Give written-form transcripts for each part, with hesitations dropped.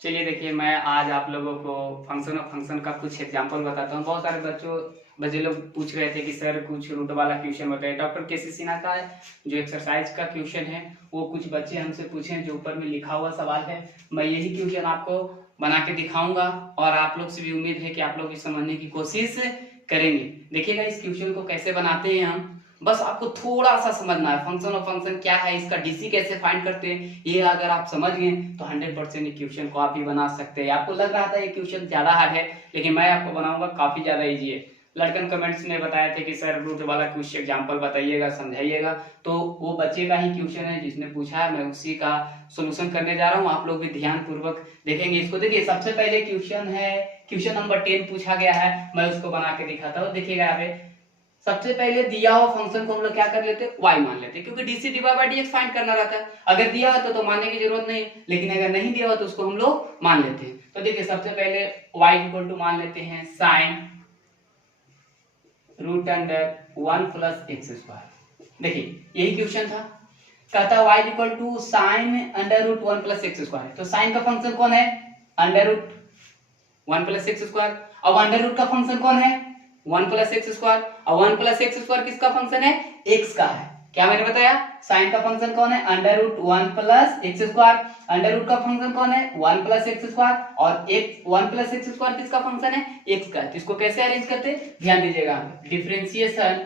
चलिए देखिए, मैं आज आप लोगों को फंक्शन का कुछ एग्जांपल बताता हूँ। बहुत सारे बच्चे लोग पूछ रहे थे कि सर कुछ रूट वाला क्वेश्चन बताइए। Doctor KC. सिन्हा का जो एक्सरसाइज का क्वेश्चन है वो कुछ बच्चे हमसे पूछे हैं, जो ऊपर में लिखा हुआ सवाल है। मैं यही क्वेश्चन आपको बना के दिखाऊंगा और आप लोग से भी उम्मीद है कि आप लोग इसे समझने की कोशिश करेंगे। देखिएगा इस क्वेश्चन को कैसे बनाते हैं हम, बस आपको थोड़ा सा समझना है। फंक्शन और फंक्शन क्या है, इसका डीसी कैसे फाइंड करते हैं, ये अगर आप समझ गए तो 100% ये क्वेश्चन को आप ही बना सकते हैं। आपको लग रहा था ये क्वेश्चन ज्यादा हार्ड है, लेकिन मैं आपको बनाऊंगा काफी ज्यादा इजी है। लड़कन कमेंट्स में बताया थे कि सर रूट वाला कुछ एग्जांपल बताइएगा, समझाइएगा, तो वो बच्चे का ही क्वेश्चन है जिसने पूछा है। मैं उसी का सोल्यूशन करने जा रहा हूँ, आप लोग भी ध्यान पूर्वक देखेंगे इसको। देखिए सबसे पहले क्वेश्चन है, क्वेश्चन नंबर 10 पूछा गया है, मैं उसको बना के दिखाता हूँ। देखिएगा यहाँ पे सबसे पहले दिया हुआ फंक्शन को हम लोग क्या कर लेते हैं, y मान लेते हैं, क्योंकि dc divide by dx find करना रहता है। अगर दिया हो तो मानने की जरूरत नहीं, लेकिन अगर नहीं दिया हो तो उसको हम लोग मान लेते हैं। तो देखिए सबसे पहले y इक्वल टू मान लेते हैं sine root under 1 plus x square. देखिए यही क्वेश्चन था, कहता y equal to sine under root 1 plus x square. तो साइन का फंक्शन कौन है, under root 1 plus x square. अब अंडर रूट का फंक्शन कौन है, 1 प्लस एक्स स्क्वायर। और 1 प्लस एक्स स्क्वायर किसका फंक्शन है, x का है। क्या मैंने बताया, साइन का फंक्शन कौन है, under root 1 plus x square. Under root का फंक्शन कौन है, 1 प्लस एक्स स्क्वायर। और 1 प्लस एक्स स्क्वायर किसका फंक्शन है, x का है। तो इसको कैसे अरेंज करते हैं, ध्यान दीजिएगा। Differentiation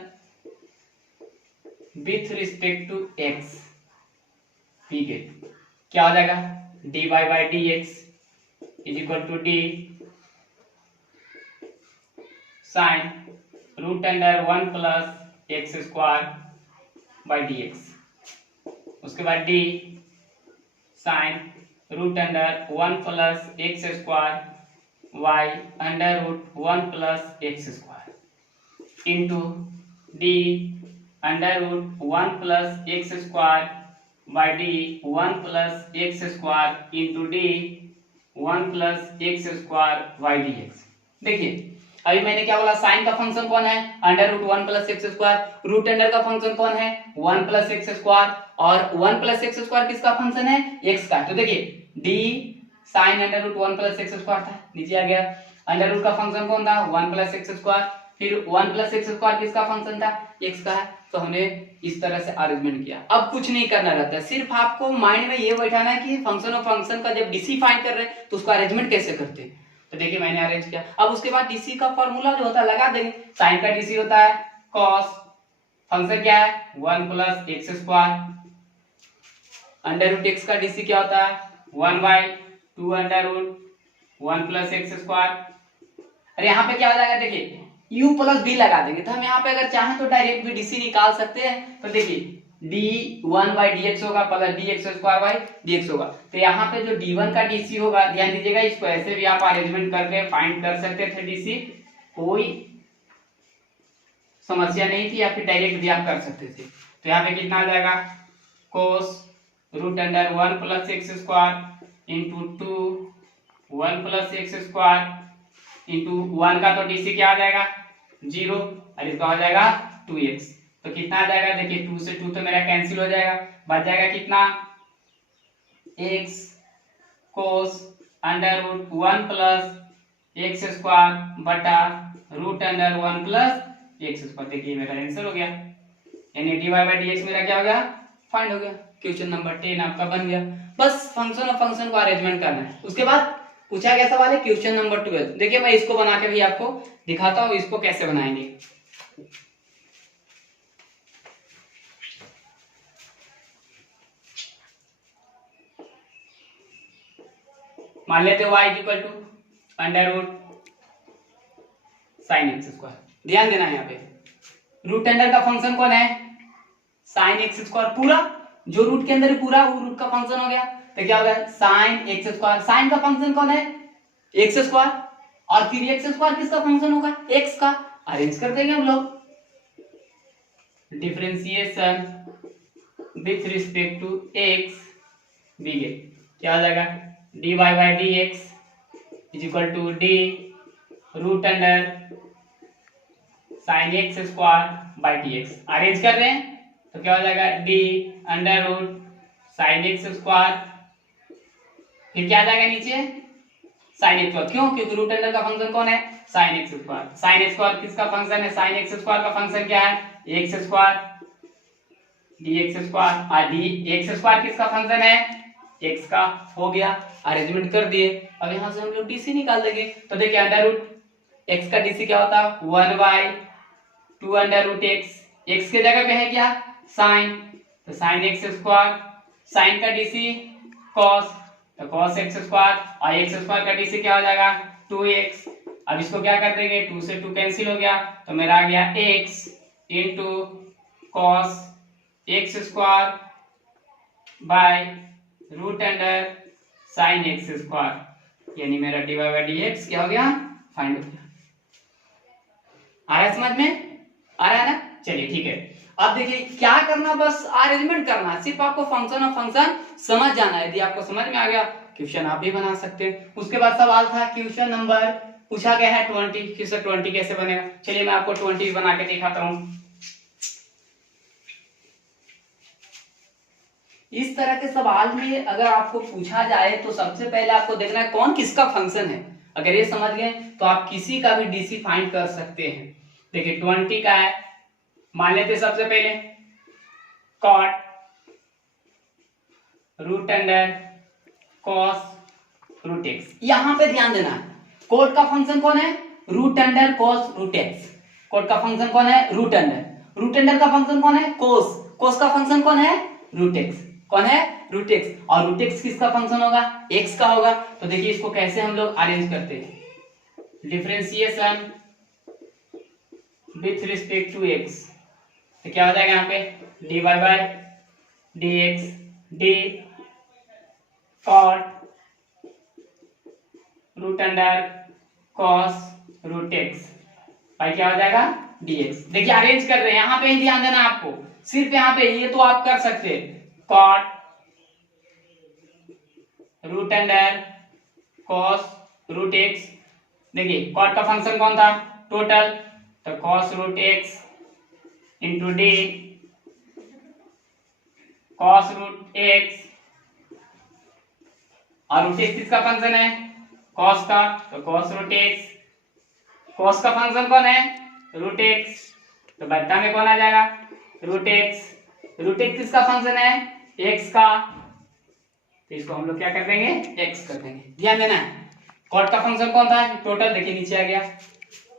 with respect to x, ठीक है, क्या हो जाएगा, dy by dx is equal to d sine root under 1 plus x square by d x. उसके बाद d sine root under 1 plus x square y under root 1 plus x square into d under root 1 plus x square by d 1 plus x square into d 1 plus x square y D x. देखिए अभी मैंने क्या बोला, sign का function कौन है, under root 1 plus x square. Root under का function कौन है, 1 प्लस एक्स स्क्वायर। और 1 प्लस एक्स स्क्वायर किसका फंक्शन है, x का। तो देखिए d sine under root 1 plus x square था, नीचे आ गया। अंडर रूट का फंक्शन कौन था, 1 प्लस एक्स स्क्वायर। फिर 1 प्लस एक्स स्क्वायर किसका फंक्शन था, x का है। तो हमने इस तरह से अरेंजमेंट किया। अब कुछ नहीं करना रहता है, सिर्फ आपको माइंड में ये बैठाना है कि फंक्शन और फंक्शन का जब डीसी फाइंड कर रहे हैं तो उसका अरेंजमेंट कैसे करते हैं। तो देखिए मैंने अरेंज किया। अब उसके बाद डीसी का फॉर्मूला जो होता है लगा देंगे। साइन का डीसी होता है cos, फंक्शन क्या है 1 plus x square. Under root x का डीसी क्या होता है 1 by 2 under root 1 plus x square. अरे यहाँ पे क्या हो जाएगा, देखिए u प्लस b लगा देंगे। तो हम यहाँ पे अगर चाहें तो डायरेक्ट भी डीसी निकाल सकते हैं। तो देखिए d1 बाई dx होगा plus dx square by dx होगा। तो यहाँ पे जो d1 का dc होगा, ध्यान दीजिएगा, इसको ऐसे भी आप अरेंजमेंट करके फाइंड कर सकते थे dc, कोई समस्या नहीं थी, या फिर डायरेक्ट भी आप कर सकते थे। तो यहाँ पे कितना आ जाएगा, cos root under 1 plus x square into 2 1 plus x square into 1 का तो डीसी क्या आ जाएगा 0 और इसका हो जाएगा 2x। तो कितना आ जाएगा, देखिए 2 से 2 तो मेरा कैंसिल हो जाएगा, बच जाएगा कितना x cos under root 1 plus x square बटा root under 1 plus x square. देखिए मेरा आंसर हो गया, यानी dy बाई dx मेरा क्या हो गया, फाइंड हो गया। क्वेश्चन नंबर 10 आपका बन गया। बस फंक्शन और फंक्शन को अरेंजमेंट करना है। उसके बाद पूछा गया सवाल है क्वेश्चन नंबर 12। देखिए मैं इसको बना के भी आपको दिखाता हूँ इसको कैसे बनाएंगे। मान लेते y equal to under root sine x square. ध्यान देना है यहाँ पे रूट अंडर का फंक्शन कौन है, साइन एक्स स्क्वायर। पूरा जो रूट के अंदर है पूरा वो रूट का फंक्शन हो गया। तो क्या हो गया साइन एक्स स्क्वायर। साइन का फंक्शन कौन है, एक्स स्क्वायर। और फिर एक्स स्क्वायर किसका फंक्शन होगा, एक्स का। अरेंज कर देंगे हम लोग, differentiation with respect to x बीगे क्या हो जाएगा, dy by dx is equal to d root under sine x square by dx। Arrange कर रहे हैं तो क्या हो जाएगा d under root sine x square, फिर क्या आ जाएगा नीचे साइन एक्स स्क्वायर। क्यों? क्योंकि रूट अंडर का फंक्शन कौन है? Sign x square. Sign x square किसका फंक्शन है? साइन एक्स स्क्वायर का फंक्शन क्या है? X square dx square. और डी एक्स स्क्वायर किसका फंक्शन है? x का। हो गया, अरेंजमेंट कर दिए। अब यहां से हम लोग डीसी निकाल देंगे। तो देखिए अंडर रूट x का डीसी क्या होता है? 1/2 अंडर रूट x। x के जगह पे है क्या? साइन, तो साइन एक्स स्क्वायर। साइन का डीसी cos, तो cos x स्क्वायर। और x स्क्वायर का डीसी क्या हो जाएगा? 2x। अब इसको क्या कर देंगे? 2 से 2 कैंसिल हो गया, तो मेरा आ गया x into cos x square by root under sine x square, यानी मेरा डिवाइड बाय dx क्या हो गया? फाइंड हो गया। आ रहा है समझ में? आ रहा है ना? चलिए ठीक है। अब देखिए क्या करना, बस अरेंजमेंट करना है। सिर्फ आपको फंक्शन और फंक्शन समझ जाना है। यदि आपको समझ में आ गया, क्वेश्चन आप भी बना सकते हैं। उसके बाद सवाल था क्वेश्चन नंबर पूछा गया है 20। फिर से 20 कैसे बनेगा? चलिए मैं आपको 20 बना के दिखाता हूं। इस तरह के सवाल में अगर आपको पूछा जाए तो सबसे पहले आपको देखना है कौन किसका फंक्शन है। अगर ये समझ गए तो आप किसी का भी डीसी फाइंड कर सकते हैं। देखिए 20 का है, मान लेते सबसे पहले cot root under cos root x. यहां पे ध्यान देना, कोट का फंक्शन कौन है? Root under cos root x. Cot का फंक्शन कौन है? Root under. रूट अंडर का फंक्शन कौन है? कोस। कोस का फंक्शन कौन है? Root x. कौन है? Root x. और रूट एक्स किसका फंक्शन होगा? एक्स का होगा। तो देखिए इसको कैसे हम लोग अरेंज करते हैं, differentiation with respect to x. तो क्या हो जाएगा यहाँ पे? dy by dx d cot root under cos root x भाई क्या हो जाएगा? dx। देखिए अरेंज कर रहे हैं, यहाँ पे ही ध्यान देना आपको, सिर्फ यहाँ पे। ये तो आप कर सकते हैं cot root under cos root x. देखिए कॉट का फंक्शन कौन था? टोटल, तो cos root x into d cos root x. और रूट एक्स किसका फंक्शन है? कॉस का, तो कॉस रूट एक्स। कॉस का फंक्शन कौन है? रूट एक्स, तो बट्टा में कौन आ जाएगा? Root x. रूट एक्स किसका फंक्शन है? एक्स का, तो इसको हम लोग क्या कर देंगे? एक्स कर देंगे। ध्यान देना है कॉट का फंक्शन कौन था? टोटल। देखिए नीचे आ गया।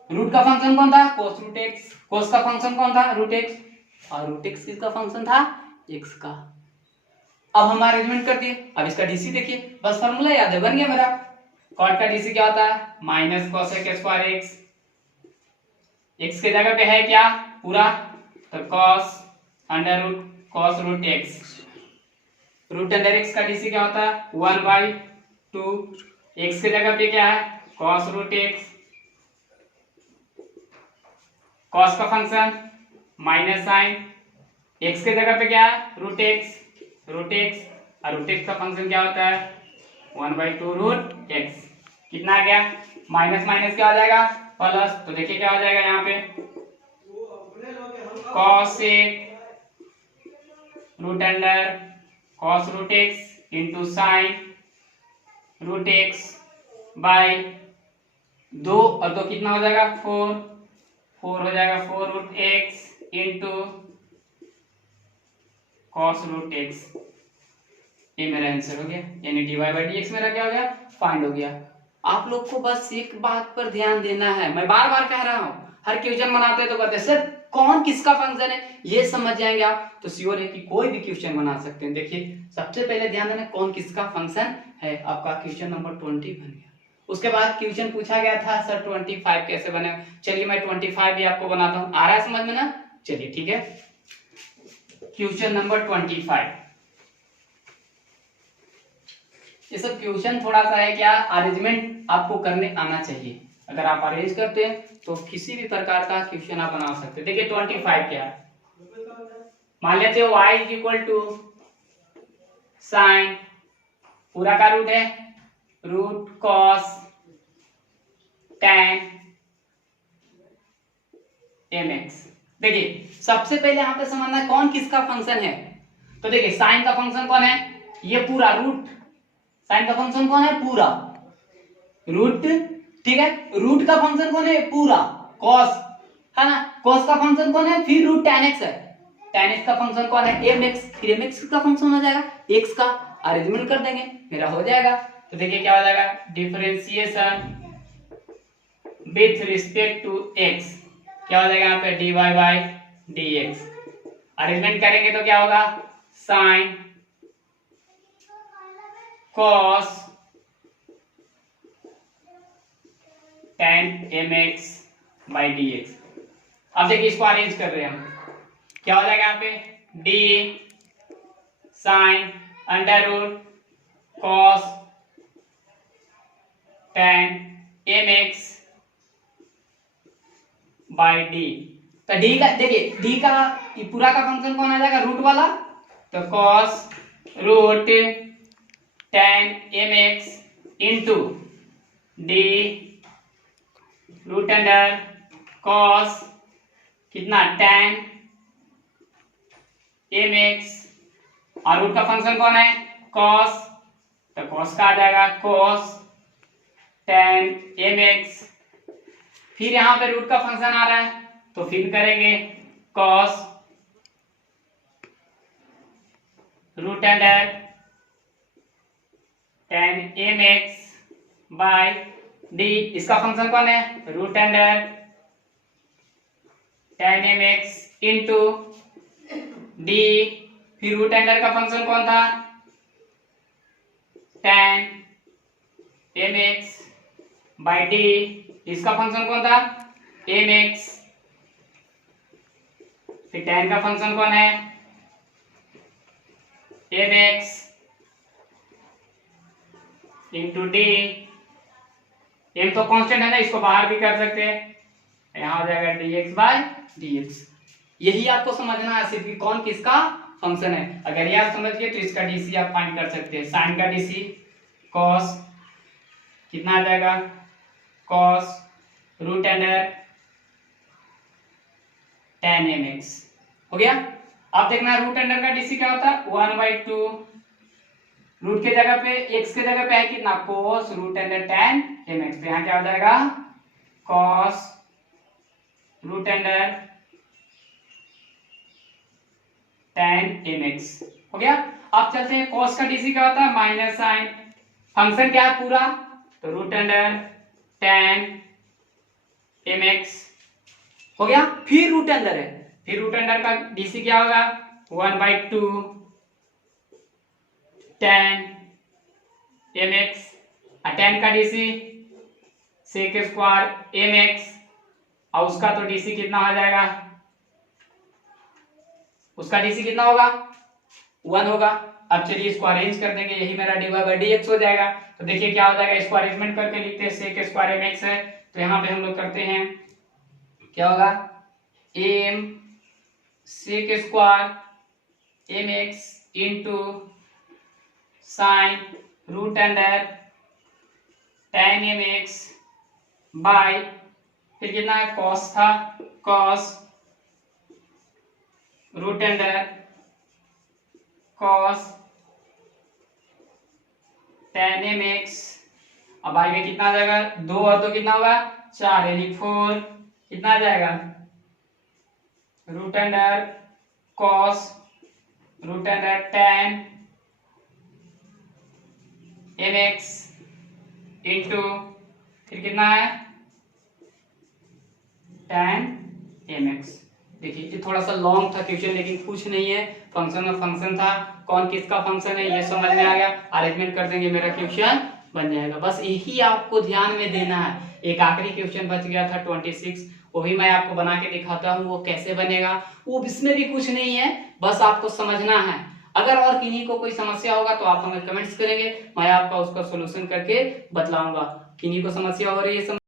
रूट का फंक्शन कौन था? कोस रूट एक्स। कोस का फंक्शन कौन था? Root x. और रूट एक्स किसका फंक्शन था? एक्स का। अब हम अरेंजमेंट कर दिए। अब इसका डीसी देखिए, बस फॉर्मूला याद है, बन गया मेरा। कॉट का डीसी क्या होता है? Minus cosec square x. X के जगह पे है क्या? पूरा, तो cos under root cos root x. Root under x का डीसी क्या होता है? 1/2। एक्स के जगह पे क्या है? Cos root x. कॉस का फंक्शन माइनस साइन, एक्स के जगह पे क्या है? Root x. रूट एक्स, और रूट एक्स का फंक्शन क्या होता है? 1/2 रूट एक्स। कितना आ गया? माइनस माइनस क्या हो जाएगा? प्लस। तो देखिए क्या हो जाएगा यहाँ पे? Cos root under cos root x into sine root x by 2 और 2 कितना हो जाएगा? 4। 4 हो जाएगा 4 root x into cos root x. ये मेरा आंसर हो गया, यानी dy बाई dx मेरा क्या हो गया? फाइंड हो गया। आप लोग को बस एक बात पर ध्यान देना है, मैं बार बार कह रहा हूँ, हर क्वेश्चन बनाते हैं तो कहते हैं सर कौन किसका फंक्शन है, ये समझ जाएंगे आप तो श्योर है कि कोई भी क्वेश्चन बना सकते हैं। देखिए सबसे पहले ध्यान देना कौन किसका फंक्शन है। आपका क्वेश्चन नंबर 20 बन गया। उसके बाद क्वेश्चन पूछा गया था सर 25 कैसे बने। चलिए मैं 25 भी आपको बनाता हूँ। आ रहा है समझ में ना? चलिए ठीक है। क्वेश्चन नंबर 25, ये सब क्वेश्चन थोड़ा सा है क्या, अरेंजमेंट आपको करने आना चाहिए। अगर आप अरेंज करते हैं तो किसी भी प्रकार का क्वेश्चन आप बना सकते हैं। देखिए 25 क्या है, मान लेते हो y is equal to sine, पूरा का रूट है रूट कॉस tan mx। देखिए सबसे पहले यहाँ पे समझना है कौन किसका फंक्शन है। तो देखिए साइन का फंक्शन कौन है? ये पूरा रूट, साइन का फंक्शन कौन है? पूरा। रूट, ठीक है, रूट का फंक्शन कौन है, पूरा कॉस है ना, कॉस का फंक्शन कौन है, फिर रूट tan x है, tan x का फंक्शन कौन है, mx, फिर mx का फंक्शन हो जाएगा x का, अरेंजमेंट कर देंगे मेरा हो जाएगा। तो देखिए क्या हो जाएगा, differentiation with respect to x, क्या हो जाएगा यहाँ पे dy बाई dx, अरेंजमेंट करेंगे तो क्या होगा, sine cos tan mx by dx। अब देखिए इसको अरेंज कर रहे हैं हम, क्या हो जाएगा यहाँ पे d sine under root cos tan mx by d. तो डी का देखिए, डी का पूरा का फंक्शन कौन आ जाएगा, रूट वाला, तो cos root tan mx into d root under cos कितना tan mx, और रूट का फंक्शन कौन है, कॉस, तो कॉस का आ जाएगा कॉस tan mx, फिर यहां पे रूट का फंक्शन आ रहा है तो फिर करेंगे cos root under tan mx by d, इसका फंक्शन कौन है, root under tan mx into d, फिर रूट अंडर का फंक्शन कौन था, tan mx बाय डी, इसका फंक्शन कौन था, mx, फिर tan का फंक्शन कौन है, mx इंटू डी, m तो कांस्टेंट है ना, इसको बाहर भी कर सकते हैं, यहाँ हो जाएगा dx बाय dx। यही आपको समझना है सिर्फ कि कौन किसका फंक्शन है, अगर ये आप समझ गए तो इसका डीसी आप फाइंड कर सकते हैं, साइन का डीसी कॉस कितना आ जाएगा, cos root under tan mx हो गया। अब देखना रूट अंडर का डीसी क्या होता है, 1/2, रूट के जगह पे x के जगह पे है कितना, cos root under tan mx, तो यहाँ क्या हो जाएगा cos root under tan mx हो गया। अब चलते हैं cos का डीसी क्या होता है, माइनस साइन, फंक्शन क्या है पूरा, तो रूट अंडर tan mx हो गया, फिर रूट अंडर है, फिर रूट अंडर का डीसी क्या होगा, 1/2 tan mx, tan का डीसी sec स्क्वायर mx, और उसका तो डीसी कितना हो जाएगा, उसका डीसी कितना होगा, 1 होगा। अब चलिए इसको अरेंज कर देंगे, यही मेरा dy बाई dx हो जाएगा। तो देखिए क्या हो जाएगा, इसको अरेंजमेंट करके लिखते हैं, sec स्क्वायर mx है, तो यहाँ पे हम लोग करते हैं, क्या होगा, m sec square mx into sine root under tan mx by, फिर कितना है, cos था, cos root under cos tan mx, अब आई में कितना आ जाएगा, 2 और 2 कितना होगा, 4, यानी 4, कितना आ जाएगा, root under cos root under tan mx into फिर कितना है tan mx। देखिए ये थोड़ा सा लॉन्ग था क्वेश्चन, लेकिन कुछ नहीं है, फंक्शन में फंक्शन था, कौन किसका फंक्शन है ये समझ में आ गया, अरेंजमेंट कर देंगे मेरा क्वेश्चन बन जाएगा। बस यही आपको ध्यान में देना है। एक आखिरी क्वेश्चन बच गया था 26, वो भी मैं आपको बना के दिखाता हूँ वो कैसे बनेगा, वो इसमें भी कुछ नहीं है, बस आपको समझना है। अगर और किन्हीं को कोई समस्या होगा तो आप हमें कमेंट्स करेंगे, मैं आपका उसका सोल्यूशन करके बतलाऊंगा। किन्हीं को समस्या हो रही है